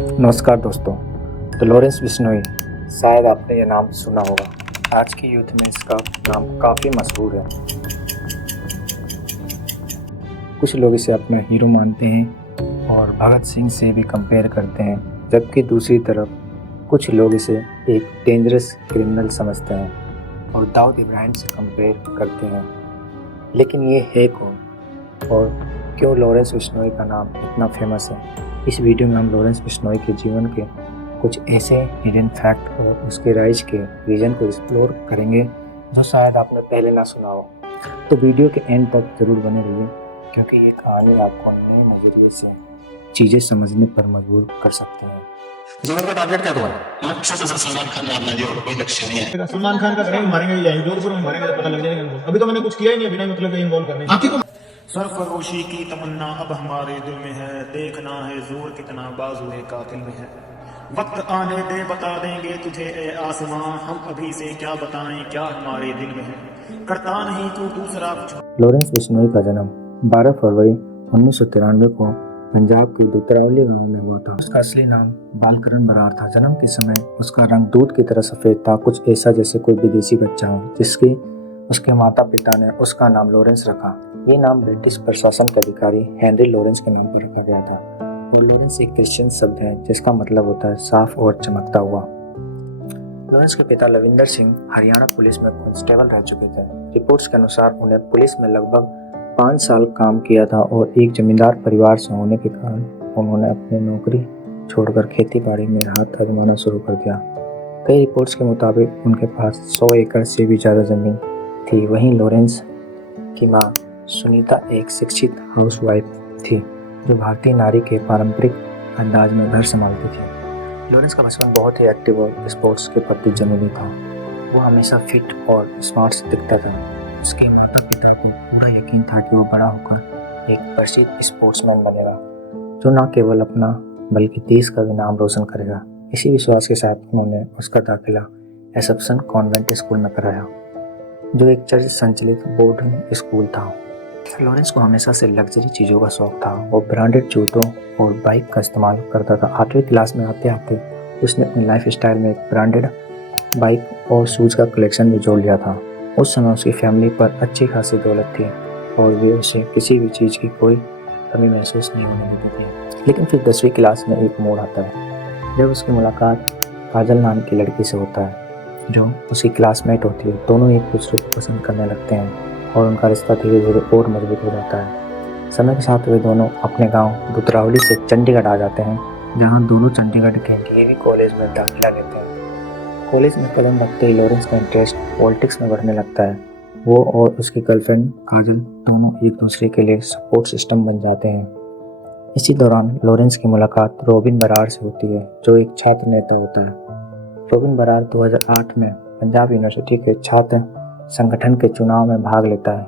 नमस्कार दोस्तों। तो लॉरेंस बिश्नोई, शायद आपने ये नाम सुना होगा। आज के युद्ध में इसका नाम काफ़ी मशहूर है। कुछ लोग इसे अपना हीरो मानते हैं और भगत सिंह से भी कंपेयर करते हैं, जबकि दूसरी तरफ कुछ लोग इसे एक डेंजरस क्रिमिनल समझते हैं और दाऊद इब्राहिम से कंपेयर करते हैं। लेकिन ये है कौन और क्यों लॉरेंस बिश्नोई का नाम इतना फेमस है? इस वीडियो में हम लॉरेंस बिश्नोई के जीवन के कुछ ऐसे हिडन फैक्ट और उसके राइज के रीजन को एक्सप्लोर करेंगे जो शायद आपने पहले ना सुना हो। तो वीडियो के एंड तक जरूर बने रहिए, क्योंकि ये कहानी आपको नए नज़रिए से चीज़ें समझने पर मजबूर कर सकते हैं। जीवन का टारगेट क्या तुम्हारा? लक्ष्य से सलमान खान मारना जी, और कोई लक्ष्य नहीं है। सलमान खान का करेंगे, मारेंगे ही जाएंगे, जोधपुर में मारेंगे, पता लग जाएगा इनको। अभी तो मैंने कुछ किया ही नहीं, बिना मतलब के इन्वॉल्व करने। हाथी को सरफरोशी की तमन्ना अब हमारे दिल में है, देखना है जोर कितना बाजुए कातिल में है। वक्त आने दे बता देंगे तुझे ए आसमां, हम अभी से क्या बताएं क्या हमारे दिल में है। करता नहीं तू दूसरा। लॉरेंस बिश्नोई का जन्म 12 फरवरी 1993 को पंजाब के दुतरावली गांव में हुआ था। उसका असली नाम बालकरण बरार था। जन्म के समय उसका रंग दूध की तरह सफेद था, कुछ ऐसा जैसे कोई विदेशी बच्चा हो, जिसके उसके माता पिता ने उसका नाम लॉरेंस रखा। ये नाम ब्रिटिश प्रशासन के अधिकारी हेनरी लॉरेंस के नाम पर रखा गया था। और लॉरेंस एक क्रिश्चियन शब्द है जिसका मतलब होता है साफ और चमकता हुआ। लॉरेंस के पिता लविंदर सिंह हरियाणा पुलिस में कांस्टेबल रह चुके थे। रिपोर्ट्स के अनुसार उन्हें पुलिस में लगभग 5 साल काम किया था और एक जमींदार परिवार से होने के कारण उन्होंने अपनी नौकरी छोड़कर खेती बाड़ी में हाथ आजमाना शुरू कर दिया। कई रिपोर्ट्स के मुताबिक उनके पास 100 एकड़ से भी ज़्यादा जमीन थी। वहीं लॉरेंस की मां सुनीता एक शिक्षित हाउसवाइफ थी जो भारतीय नारी के पारंपरिक अंदाज में घर संभालती थी। लॉरेंस का बचपन बहुत ही एक्टिव और स्पोर्ट्स के प्रति जुनूनी था। वो हमेशा फिट और स्मार्ट दिखता था। उसके माता पिता को पूरा यकीन था कि वो बड़ा होकर एक प्रसिद्ध स्पोर्ट्समैन बनेगा, जो न केवल अपना बल्कि देश का भी नाम रोशन करेगा। इसी विश्वास के साथ उन्होंने उसका दाखिला एसप्शन कॉन्वेंट स्कूल में कराया, जो एक चर्च संचालित बोर्डिंग स्कूल था। लॉरेंस को हमेशा से लग्जरी चीज़ों का शौक था। वो ब्रांडेड जूतों और बाइक का इस्तेमाल करता था। 8वीं क्लास में आते आते उसने अपनी लाइफ स्टाइल में एक ब्रांडेड बाइक और शूज़ का कलेक्शन भी जोड़ लिया था। उस समय उसकी फैमिली पर अच्छी खासी दौलत थी और वे उसे किसी भी चीज़ की कोई कमी महसूस नहीं होने देती थी। लेकिन फिर 10वीं क्लास में एक मोड़ आता है जब उसकी मुलाकात काजल नाम की लड़की से होता है, जो उसकी क्लासमेट होती है। दोनों एक दूसरे को पसंद करने लगते हैं और उनका रिश्ता धीरे धीरे और मजबूत हो जाता है। समय के साथ वे दोनों अपने गांव दुतरावली से चंडीगढ़ आ जाते हैं, जहां दोनों चंडीगढ़ के डीएवी कॉलेज में दाखिला लेते हैं। कॉलेज में कदम रखते ही लॉरेंस का इंटरेस्ट पॉलिटिक्स में बढ़ने लगता है। वो और उसकी गर्लफ्रेंड काजल दोनों एक दूसरे के लिए सपोर्ट सिस्टम बन जाते हैं। इसी दौरान लॉरेंस की मुलाकात रॉबिन बरार से होती है, जो एक छात्र नेता होता है। रॉबिन बरार 2008 में पंजाब यूनिवर्सिटी के छात्र संगठन के चुनाव में भाग लेता है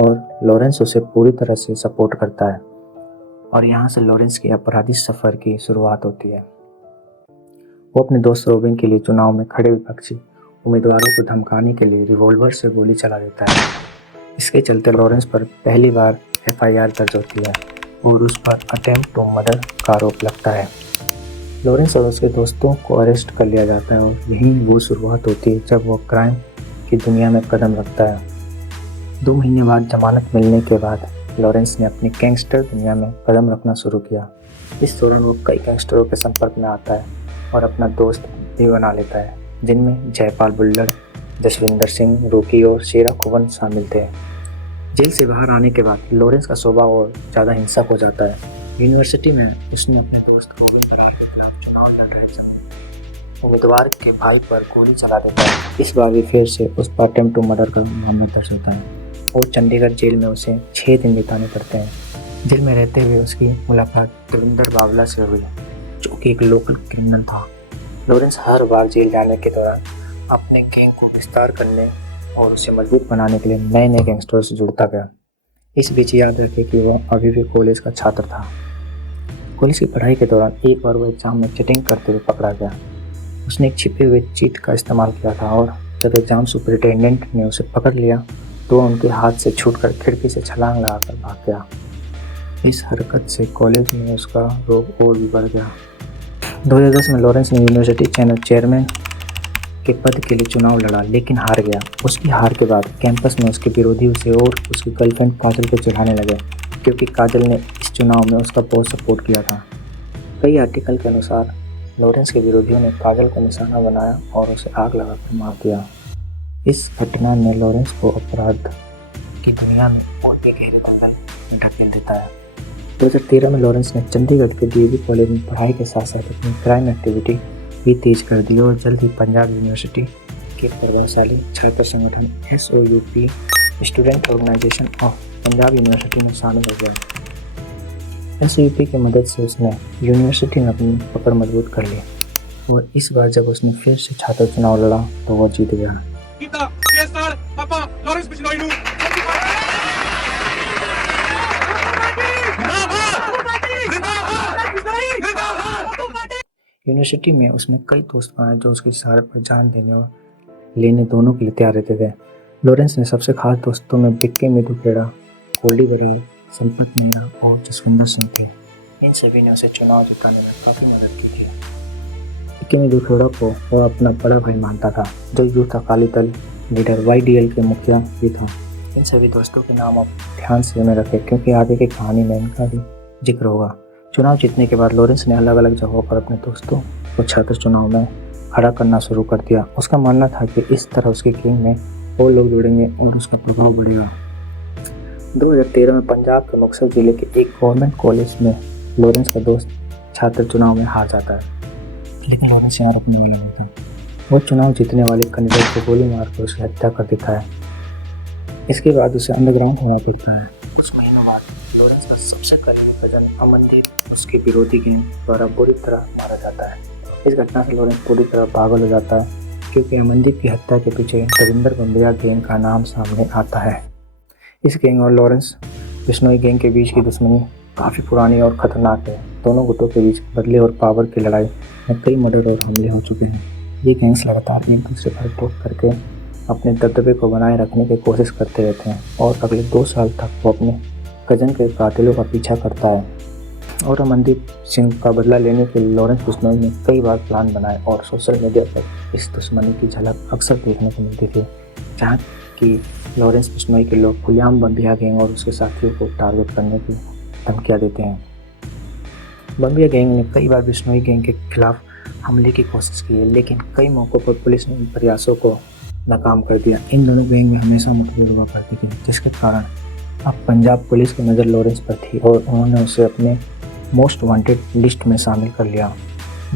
और लॉरेंस उसे पूरी तरह से सपोर्ट करता है। और यहाँ से लॉरेंस की आपराधिक सफ़र की शुरुआत होती है। वो अपने दोस्त रॉबिन के लिए चुनाव में खड़े विपक्षी उम्मीदवारों को धमकाने के लिए रिवॉल्वर से गोली चला देता है। इसके चलते लॉरेंस पर पहली बार FIR दर्ज होती है और उस पर अटेम्प्ट टू मर्डर का आरोप लगता है। लॉरेंस और उसके दोस्तों को अरेस्ट कर लिया जाता है और यहीं वो शुरुआत होती है जब वो क्राइम की दुनिया में कदम रखता है। 2 महीने बाद जमानत मिलने के बाद लॉरेंस ने अपनी गैंगस्टर दुनिया में कदम रखना शुरू किया। इस दौरान वो कई गैंगस्टरों के संपर्क में आता है और अपना दोस्त भी बना लेता है, जिनमें जयपाल बुल्लड़, जसविंदर सिंह, रोकी और शेरा खुवन शामिल थे। जेल से बाहर आने के बाद लॉरेंस का स्वभाव और ज़्यादा हिंसक हो जाता है। यूनिवर्सिटी में उसने अपने दोस्त रॉबिन बरार के खिलाफ चुनाव लड़ रहे उम्मीदवार के भाई पर गोली चला देता है। इस बार भी फिर से उस पर अटेम्प्ट टू मर्डर का मामला दर्ज होता है और चंडीगढ़ जेल में उसे 6 दिन बिताने पड़ते हैं। जेल में रहते हुए उसकी मुलाकात देविंदर बावला से हुई, जो कि एक लोकल क्रिमिनल था। लॉरेंस हर बार जेल जाने के दौरान अपने गैंग को विस्तार करने और उसे मजबूत बनाने के लिए नए नए गैंगस्टरों से जुड़ता गया। इस बीच याद रखें कि वह अभी भी कॉलेज का छात्र था। कॉलेज की पढ़ाई के दौरान एक बार वो एग्जाम में चीटिंग करते हुए पकड़ा गया। उसने एक छिपे हुए चीट का इस्तेमाल किया था और जब एग्जाम सुपरिटेंडेंट ने उसे पकड़ लिया तो उनके हाथ से छूटकर खिड़की से छलांग लगाकर भाग गया। इस हरकत से कॉलेज में उसका रोब और भी बढ़ गया 2010 में लॉरेंस ने यूनिवर्सिटी चेयरमैन के पद के लिए चुनाव लड़ा लेकिन हार गया। उसकी हार के बाद कैंपस में उसके विरोधी उसे और उसकी गर्लफ्रेंड काजल को चिढ़ाने लगे क्योंकि काजल ने इस चुनाव में उसका बहुत सपोर्ट किया था। कई आर्टिकल के अनुसार लॉरेंस के विरोधियों ने काजल को निशाना बनाया और उसे आग लगाकर मार दिया। इस घटना ने लॉरेंस को अपराध की दुनिया में और भी गहरे दंगल में ढकेल देता है। 2013 में लॉरेंस ने चंडीगढ़ के डीएवी कॉलेज में पढ़ाई के साथ साथ अपनी क्राइम एक्टिविटी भी तेज कर दी और जल्द ही पंजाब यूनिवर्सिटी के प्रभावशाली छात्र संगठन SOUP student organisation of Punjab university में शामिल हो गया। SOUP की मदद से उसने यूनिवर्सिटी में अपनी पकड़ मजबूत कर ली और इस बार जब उसने फिर से छात्र चुनाव लड़ा तो वो जीत गया। यूनिवर्सिटी में उसने कई दोस्त बनाए जो उसके इशारे पर जान देने और लेने दोनों के लिए तैयार रहते थे। लॉरेंस ने सबसे खास दोस्तों में बिक्के मिदुखेड़ा, कोल्डी बरेल, संपत नेहरा और जसविंदर सिंह थे। इन सभी ने उसे चुनाव जिताने में काफ़ी मदद की थी। बिक्के मिदुखेड़ा को वह अपना बड़ा भाई मानता था जो youth Akali Dal leader YDL के मुखिया भी था। इन सभी दोस्तों के नाम आप ध्यान से में रखें क्योंकि आगे की कहानी में इनका भी जिक्र होगा। चुनाव जीतने के बाद लॉरेंस ने अलग अलग जगहों पर अपने दोस्तों को छात्र चुनाव में खड़ा करना शुरू कर दिया। उसका मानना था कि इस तरह उसके गैंग में और लोग जुड़ेंगे और उसका प्रभाव बढ़ेगा। 2013 में पंजाब के मुक्तसर जिले के एक गवर्नमेंट कॉलेज में लॉरेंस का दोस्त छात्र चुनाव में हार जाता है लेकिन लॉरेंस यहाँ रुकने वाला नहीं था। वो चुनाव जीतने वाले कैंडिडेट को गोली मारकर उसकी हत्या कर देता है। इसके बाद उसे अंडरग्राउंड होना पड़ता है। कुछ महीनों बाद लॉरेंस का सबसे करीबी कजन अमनदीप उसके विरोधी गैंग द्वारा बुरी तरह मारा जाता है। इस घटना से लॉरेंस पूरी तरह पागल हो जाता है क्योंकि अमनदीप की हत्या के पीछे रविंदर बम्बिया गैंग का नाम सामने आता है। इस गैंग और लॉरेंस बिश्नोई गैंग के बीच की दुश्मनी काफ़ी पुरानी और ख़तरनाक है। दोनों गुटों के बीच बदले और पावर की लड़ाई में कई मर्डर और हमले हो चुके हैं। ये गैंग्स लगातार एक दूसरे पर अटैक करके अपने दबदबे को बनाए रखने की कोशिश करते रहते हैं और अगले 2 साल तक वो अपने कजन के कातिलों का पीछा करता है। और अमनदीप सिंह का बदला लेने के लिए लॉरेंस बिश्नोई ने कई बार प्लान बनाए और सोशल मीडिया पर इस दुश्मनी की झलक अक्सर देखने को मिलती थी, जहाँ कि लॉरेंस बिश्नोई के लोग खुलेआम बम्बिया गैंग और उसके साथियों को टारगेट करने की धमकियाँ देते हैं। बम्बिया गैंग ने कई बार बिश्नोई गैंग के खिलाफ हमले की कोशिश की है लेकिन कई मौक़ों पर पुलिस ने इन प्रयासों को नाकाम कर दिया। इन दोनों गैंग में हमेशा मुठभेड़ हुआ करती थी जिसके कारण अब पंजाब पुलिस की नज़र लॉरेंस पर थी और उन्होंने उसे अपने मोस्ट वांटेड लिस्ट में शामिल कर लिया।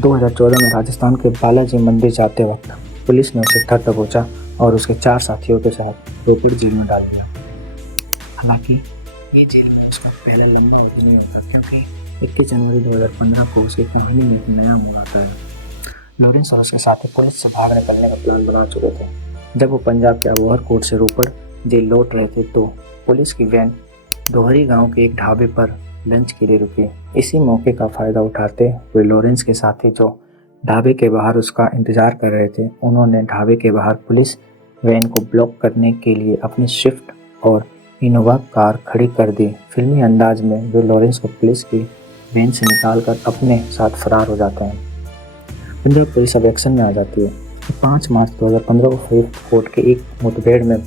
2014 में राजस्थान के बालाजी मंदिर जाते वक्त पुलिस ने उसे धर दबोचा और उसके 4 साथियों के साथ रोपड़ जेल में डाल दिया। हालांकि ये जेल में उसका पहला लंबा अवधि नहीं होता क्योंकि 21 जनवरी 2015 को उसकी कहानी में एक नया मोड़ आता है। लॉरेंस और उसके साथी पुलिस से भाग निकलने का प्लान बना चुके थे। जब वो पंजाब के अबोहर कोर्ट से रोपड़ जेल लौट रहे थे तो पुलिस की वैन दोहरी गांव के एक ढाबे पर लंच के लिए रुकी। इसी मौके का फ़ायदा उठाते हुए लॉरेंस के साथी जो ढाबे के बाहर उसका इंतज़ार कर रहे थे, उन्होंने ढाबे के बाहर पुलिस वैन को ब्लॉक करने के लिए अपनी स्विफ्ट और इनोवा कार खड़ी कर दी। फिल्मी अंदाज में वे लॉरेंस को पुलिस की वैन से निकालकर अपने साथ फरार हो जाते हैं। पंजाब पुलिस अब एक्शन में आ जाती है। 5 मार्च 2015 को फरीद कोर्ट के एक मुठभेड़ में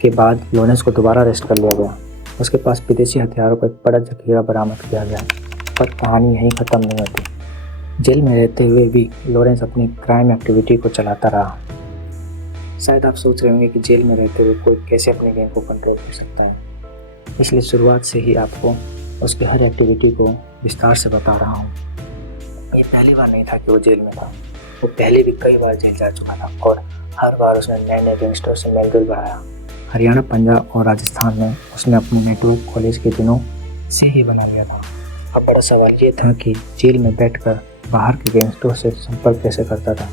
के बाद लॉरेंस को दोबारा अरेस्ट कर लिया गया। उसके पास विदेशी हथियारों का एक बड़ा जखीरा बरामद किया गया, पर कहानी यहीं ख़त्म नहीं होती। जेल में रहते हुए भी लॉरेंस अपनी क्राइम एक्टिविटी को चलाता रहा। शायद आप सोच रहे होंगे कि जेल में रहते हुए कोई कैसे अपने गैंग को कंट्रोल कर सकता है, इसलिए शुरुआत से ही आपको उसकी हर एक्टिविटी को विस्तार से बता रहा हूँ। ये पहली बार नहीं था कि वो जेल में था, वो पहले भी कई बार जेल जा चुका था और हर बार उसने नए नए गैंगस्टर से मेलजोल बढ़ाया। हरियाणा, पंजाब और राजस्थान में उसने अपने नेटवर्क कॉलेज के दिनों से ही बना लिया था। अब बड़ा सवाल ये था कि जेल में बैठकर बाहर के गैंगस्टरों से संपर्क कैसे करता था।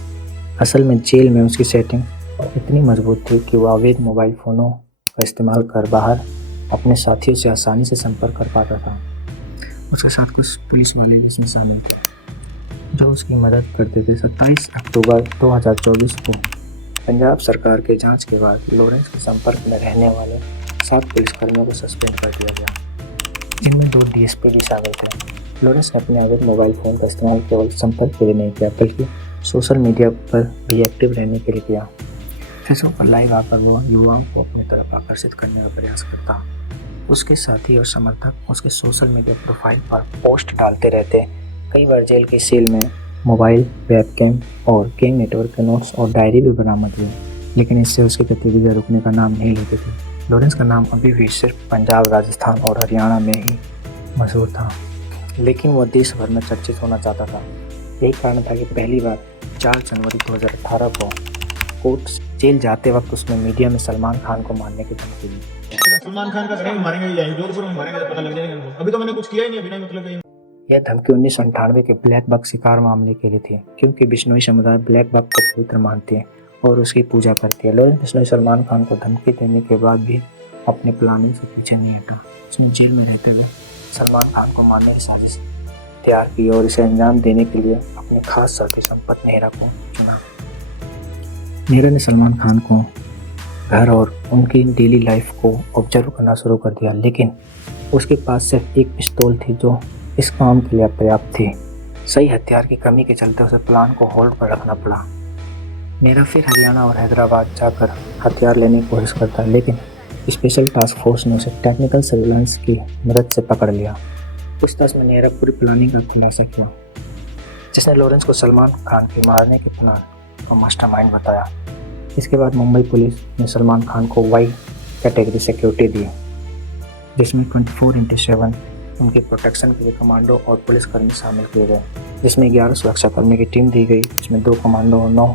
असल में जेल में उसकी सेटिंग इतनी मजबूत थी कि वह अवैध मोबाइल फ़ोनों का इस्तेमाल कर बाहर अपने साथियों से आसानी से संपर्क कर पाता था। उसके साथ कुछ पुलिस वाले भी इसमें शामिल थे जो उसकी मदद करते थे। 27 अक्टूबर 2024 को पंजाब सरकार के जांच के बाद लॉरेंस के संपर्क में रहने वाले 7 पुलिसकर्मियों को सस्पेंड कर दिया गया, जिनमें 2 DSP भी शामिल थे। लॉरेंस ने अपने अवैध मोबाइल फ़ोन का इस्तेमाल केवल संपर्क के लिए नहीं किया बल्कि सोशल मीडिया पर भी एक्टिव रहने के लिए किया। फेसबुक पर लाइव आकर वो युवाओं को अपनी तरफ आकर्षित करने का प्रयास करता। उसके साथी और समर्थक उसके सोशल मीडिया प्रोफाइल पर पोस्ट डालते रहते। कई बार जेल की सेल में मोबाइल, वेबकैम और गैंग नेटवर्क के नोट्स और डायरी भी बरामद हुए, लेकिन इससे उसकी गतिविधियां रुकने का नाम नहीं लेती थी। लॉरेंस का नाम अभी भी सिर्फ पंजाब, राजस्थान और हरियाणा में ही मशहूर था, लेकिन वह देश भर में चर्चित होना चाहता था। यही कारण था कि पहली बार 4 जनवरी 2018 को कोर्ट जेल जाते वक्त उसने मीडिया में सलमान खान को मारने की धमकी दी। सलमान खान का करेंगे, मारेंगे ही जाएंगे, जोधपुर में मारेंगे तो पता लग जाएगा इनको। अभी तो मैंने कुछ किया ही नहीं, बिना मतलब के। यह धमकी 1998 के ब्लैक बक शिकार मामले के लिए थी, क्योंकि बिश्नोई समुदाय ब्लैक बक को पवित्र मानती है और उसकी पूजा करती है। लॉरेंस बिश्नोई सलमान खान को धमकी देने के बाद भी अपने प्लानिंग से पीछे नहीं हटा। उसने जेल में रहते हुए सलमान खान को मारने की साजिश तैयार की और इसे अंजाम देने के लिए अपने खास साथी संपत नेहरा को चुना। नेहरा ने सलमान खान को घर और उनकी डेली लाइफ को ऑब्जर्व करना शुरू कर दिया, लेकिन उसके पास सिर्फ एक पिस्तौल थी जो इस काम के लिए पर्याप्त थी। सही हथियार की कमी के चलते उसे प्लान को होल्ड पर रखना पड़ा। नेहरा फिर हरियाणा और हैदराबाद जाकर हथियार लेने की कोशिश करता, लेकिन स्पेशल टास्क फोर्स ने उसे टेक्निकल सर्विलांस की मदद से पकड़ लिया। पूछताछ में नेहरा पूरी प्लानिंग का खुलासा किया, जिसने लॉरेंस को सलमान खान के मारने के प्लान और मास्टरमाइंड बताया। इसके बाद मुंबई पुलिस ने सलमान खान को वाई कैटेगरी सिक्योरिटी दी, जिसमें 24/7 उनके प्रोटेक्शन के लिए कमांडो और पुलिसकर्मी शामिल किए गए, जिसमें 11 सुरक्षाकर्मी की टीम दी गई, जिसमें 2 कमांडो और 9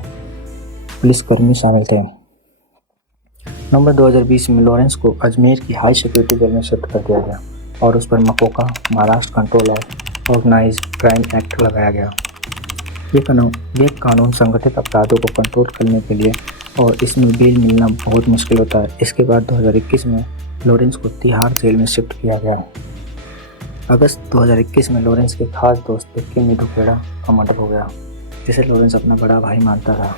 पुलिसकर्मी शामिल थे। नवंबर 2020 में लॉरेंस को अजमेर की हाई सिक्योरिटी जेल में शिफ्ट कर दिया गया और उस पर MCOCA Maharashtra control of organised crime act लगाया गया। ये कानून संगठित अपराधों को कंट्रोल करने के लिए और इसमें बेल मिलना बहुत मुश्किल होता है। इसके बाद 2021 में लॉरेंस को तिहाड़ जेल में शिफ्ट किया गया। अगस्त 2021 में लॉरेंस के खास दोस्त विक्की मिधुखेड़ा का मर्डर हो गया, जिसे लॉरेंस अपना बड़ा भाई मानता था।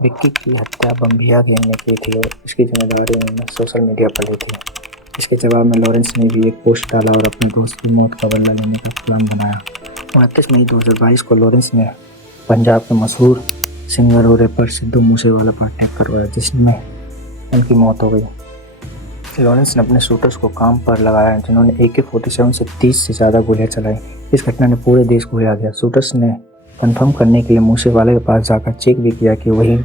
विक्की की हत्या बम्बिया गैंग ने की थी और इसकी जिम्मेदारी उन्होंने सोशल मीडिया पर ली थी। इसके जवाब में लॉरेंस ने भी एक पोस्ट डाला और अपने दोस्त की मौत का बदला लेने का प्लान बनाया। 29 मई 2022 को लॉरेंस ने पंजाब के मशहूर सिंगर और रैपर सिद्धू मूसेवाला पर अटैक करवाया, जिसमें उनकी मौत हो गई। लॉरेंस ने अपने शूटर्स को काम पर लगाया, जिन्होंने AK-47 से 30 से ज़्यादा गोलियां चलाई। इस घटना ने पूरे देश को हिला दिया। शूटर्स ने कंफर्म करने के लिए मूसेवाला के पास जाकर चेक भी किया कि वही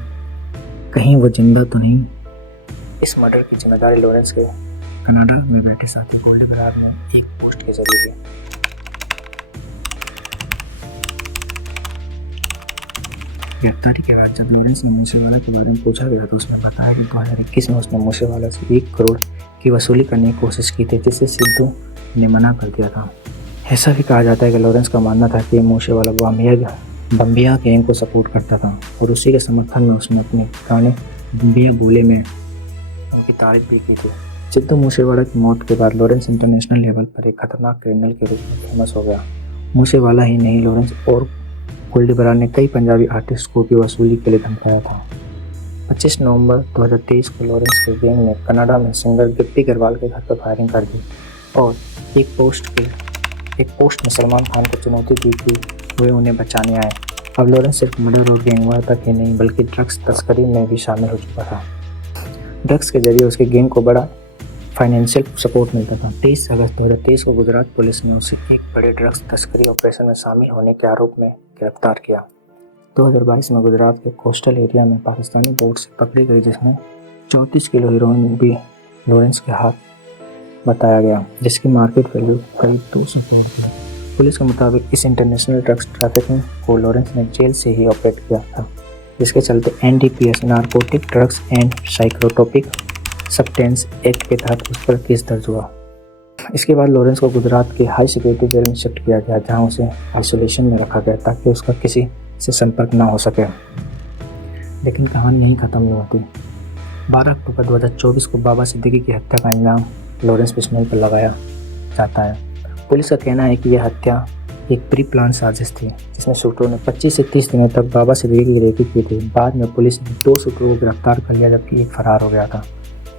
कहीं वो जिंदा तो नहीं। इस मर्डर की जिम्मेदारी लॉरेंस के कनाडा में बैठे साथी गोल्डी बरार ने एक पोस्ट के जरिए ली। गिरफ्तारी के बाद जब लॉरेंस ने मूसेवाला के बारे में पूछा गया तो उसने बताया कि 2021 में उसने मूसेवाला से 1 करोड़ की वसूली करने की कोशिश की थी, जिसे सिद्धू ने मना कर दिया था। ऐसा भी कहा जाता है कि लॉरेंस का मानना था कि मूसेवाला बम्बिया गैंग को सपोर्ट करता था और उसी के समर्थन में उसने अपने गाने बम्बिया बोले में उनकी तारीफ भी की थी। सिद्धू मूसेवाला की मौत के बाद लॉरेंस इंटरनेशनल लेवल पर एक खतरनाक क्रिमिनल के रूप में फेमस हो गया। मूसेवाला ही नहीं, लॉरेंस और गोल्डी बरार ने कई पंजाबी आर्टिस्ट को भी वसूली के लिए धमकाया था। 25 नवंबर 2023 को लॉरेंस के गैंग ने कनाडा में सिंगर गिप्पी गरवाल के घर पर फायरिंग कर दी और एक पोस्ट में सलमान खान को चुनौती दी कि वे उन्हें बचाने आए। अब लॉरेंस सिर्फ मर्डर और गैंगवार तक ही नहीं बल्कि ड्रग्स तस्करी में भी शामिल हो चुका था। ड्रग्स के जरिए उसके गैंग को बड़ा फाइनेंशियल सपोर्ट मिलता था। 23 अगस्त 2023 को गुजरात पुलिस ने उसे एक बड़े ड्रग्स तस्करी ऑपरेशन में शामिल होने के आरोप में गिरफ्तार किया। 2022 में गुजरात के कोस्टल एरिया में पाकिस्तानी बोट से पकड़ी गई, जिसमें 34 किलो हीरोइन भी लॉरेंस के हाथ बताया गया, जिसकी मार्केट वैल्यू करीब 200 करोड़ थी। पुलिस के मुताबिक इस इंटरनेशनल ड्रग्स ट्रैफिकिंग को लॉरेंस ने जेल से ही ऑपरेट किया था, जिसके चलते NDPS narcotic drugs and psychotropic substance act के तहत उस पर केस दर्ज हुआ। इसके बाद लॉरेंस को गुजरात के हाई सिक्योरिटी जेल में शिफ्ट किया गया, जहां उसे आइसोलेशन में रखा गया ताकि उसका किसी से संपर्क ना हो सके। लेकिन कहानी यहीं ख़त्म नहीं होती। 12 अक्टूबर 2024 को बाबा सिद्दीकी की हत्या का इल्ज़ाम लॉरेंस बिश्नोई पर लगाया जाता है। पुलिस का कहना है कि यह हत्या एक प्री प्लान साजिश थी, जिसमें शूटरों ने 25 से 30 दिनों तक बाबा सिद्दीकी की रेकी की थी। बाद में पुलिस ने 2 शूटरों को गिरफ्तार कर लिया, जबकि एक फरार हो गया था।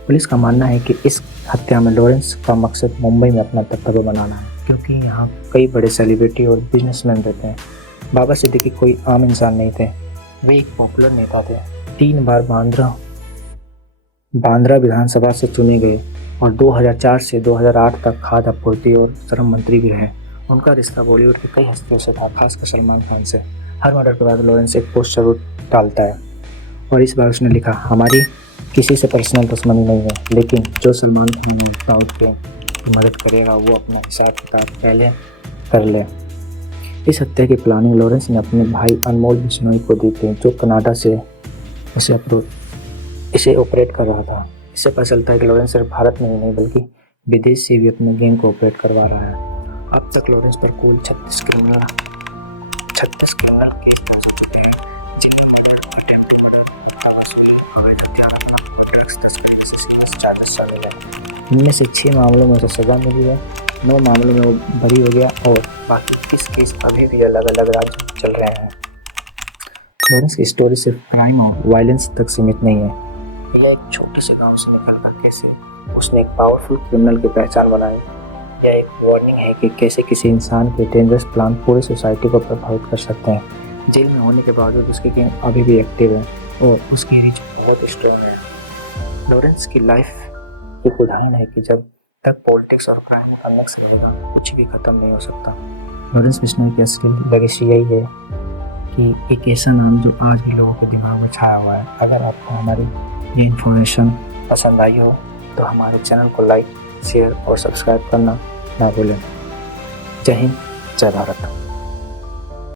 पुलिस का मानना है कि इस हत्या में लॉरेंस का मकसद मुंबई में अपना दबदबा बनाना है, क्योंकि यहाँ कई बड़े सेलिब्रिटी और बिजनेसमैन रहते हैं। बाबा सिद्दीकी कोई आम इंसान नहीं थे, वे एक पॉपुलर नेता थे। 3 बार बांद्रा विधानसभा से चुने गए और 2004 से 2008 तक खाद्य आपूर्ति और श्रम मंत्री भी रहे। उनका रिश्ता बॉलीवुड की कई हस्तियों से था, खासकर सलमान खान से। हर मर्डर के बाद लॉरेंस एक पोस्ट जरूर डालता है और इस बार उसने लिखा, हमारी किसी से पर्सनल दुश्मनी नहीं है, लेकिन जो सलमान खान और दाऊद की मदद करेगा वो अपना हिसाब किताब पहले कर ले। इस हत्या की प्लानिंग लॉरेंस ने अपने भाई अनमोल बिश्नोई को दी थी, जो कनाडा से इसे ऑपरेट कर रहा था। इससे पता चलता है कि लॉरेंस सिर्फ भारत में ही नहीं बल्कि विदेश से भी अपने गैंग को ऑपरेट करवा रहा है। अब तक लॉरेंस पर कुल 36 क्रिमिनल केस दर्ज हो चुके हैं, जिनमें चार्जेस शामिल हैं। इनमें से 6 मामलों में उसे सजा मिली है, 9 मामलों में वो बरी हो गया और बाकी 30 केस अभी भी अलग अलग राज्य चल रहे हैं। लॉरेंस की स्टोरी सिर्फ क्राइम और वायलेंस तक सीमित नहीं है। यह एक छोटे से गांव से निकलकर कैसे उसने एक पावरफुल क्रिमिनल की पहचान बनाई। यह एक वार्निंग है कि कैसे किसी इंसान के डेंजरस प्लान पूरी सोसाइटी को प्रभावित कर सकते हैं। जेल में होने के बावजूद उसकी गैंग अभी भी एक्टिव है और उसकी रीच बहुत स्ट्रॉन्ग है। लॉरेंस की लाइफ एक उदाहरण है कि जब तक पॉलिटिक्स और क्राइम का मिक्स रहेगा, कुछ भी खत्म नहीं हो सकता। लॉरेंस बिश्नोई की असली लेगेसी यही है कि एक ऐसा नाम जो आज भी लोगों के दिमाग में छाया हुआ है। अगर आपको हमारी ये इन्फॉर्मेशन पसंद आई हो तो हमारे चैनल को लाइक, शेयर और सब्सक्राइब करना ना भूलें। जय हिंद, जय भारत।